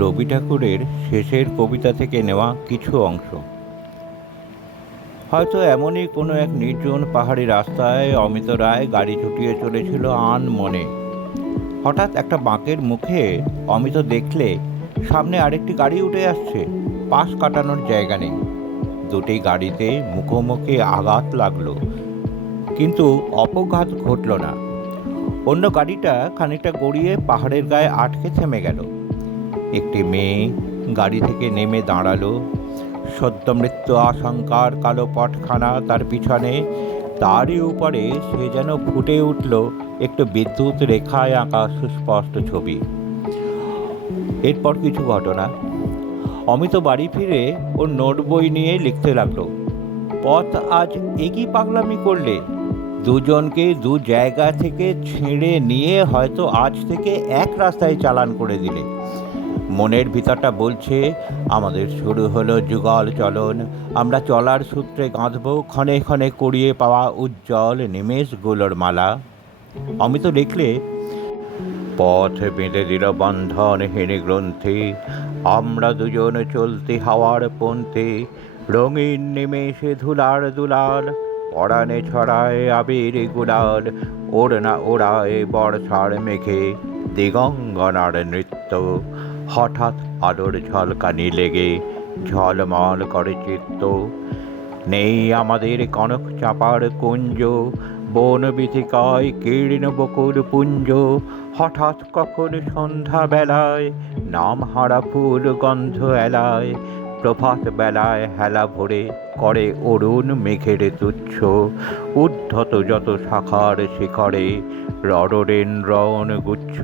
রবি ঠাকুরের শেষের কবিতা থেকে নেওয়া কিছু অংশ। হয়তো এমনই কোনো এক নির্জন পাহাড়ি রাস্তায় অমিত রায় গাড়ি ছুটিয়ে চলেছিল আনমনে। হঠাৎ একটা বাঁকের মুখে অমিত দেখলে সামনে আরেকটি গাড়ি উঠে আসছে। পাশ কাটানোর জায়গা নেই, দুটি গাড়িতে মুখোমুখি আঘাত লাগলো, কিন্তু অপঘাত ঘটল না। অন্য গাড়িটা খানিকটা গড়িয়ে পাহাড়ের গায়ে আটকে থেমে গেল। একটি মেয়ে গাড়ি থেকে নেমে দাঁড়ালো। সদ্য মৃত্যু আশঙ্কার কালো পটখানা তার পিছনে, তারই উপরে সে যেন ফুটে উঠল একটু বিদ্যুৎ রেখায় আঁকা সুস্পষ্ট ছবি। এরপর কিছু ঘটনা। অমিত বাড়ি ফিরে ওর নোট বই নিয়ে লিখতে লাগলো। পথ আজ একই পাগলামি করলে, দুজনকে দু জায়গা থেকে ছেড়ে নিয়ে হয়তো আজ থেকে এক রাস্তায় চালান করে দিলে। মনের ভিতরটা বলছে, আমাদের শুরু হলো যুগল চলন, আমরা চলার সূত্রে গাঁথব ক্ষণে ক্ষণে কুড়িয়ে পাওয়া উজ্জ্বল নিমেষগুলোর মালা। অমিত লিখলে, পথ বেঁধে দিল বন্ধনহীন গ্রন্থি, আমরা দুজন চলতি হাওয়ার পন্থী, রঙিন নিমেষে ধুলার দুলাল, পরাণে ছড়ায় আবির গুলাল, ওড়না ওড়ায় বর্ষার মেঘে দিগঙ্গনার নৃত্য। হঠাৎ আলোর ঝলকানি লেগে ঝলমল করে চিত্ত, নেই আমাদের কনক চাপার কুঞ্জ, বন বিথিকায় কীর্ণ বকুল পুঞ্জ। হঠাৎ কখন সন্ধ্যা বেলায় নাম হারা ফুল গন্ধ এলায়, প্রভাত বেলায় হেলা ভরে করে অরুণ মেঘের তুচ্ছ, উদ্ধত যত শাখার শিখরে রণ গুচ্ছ।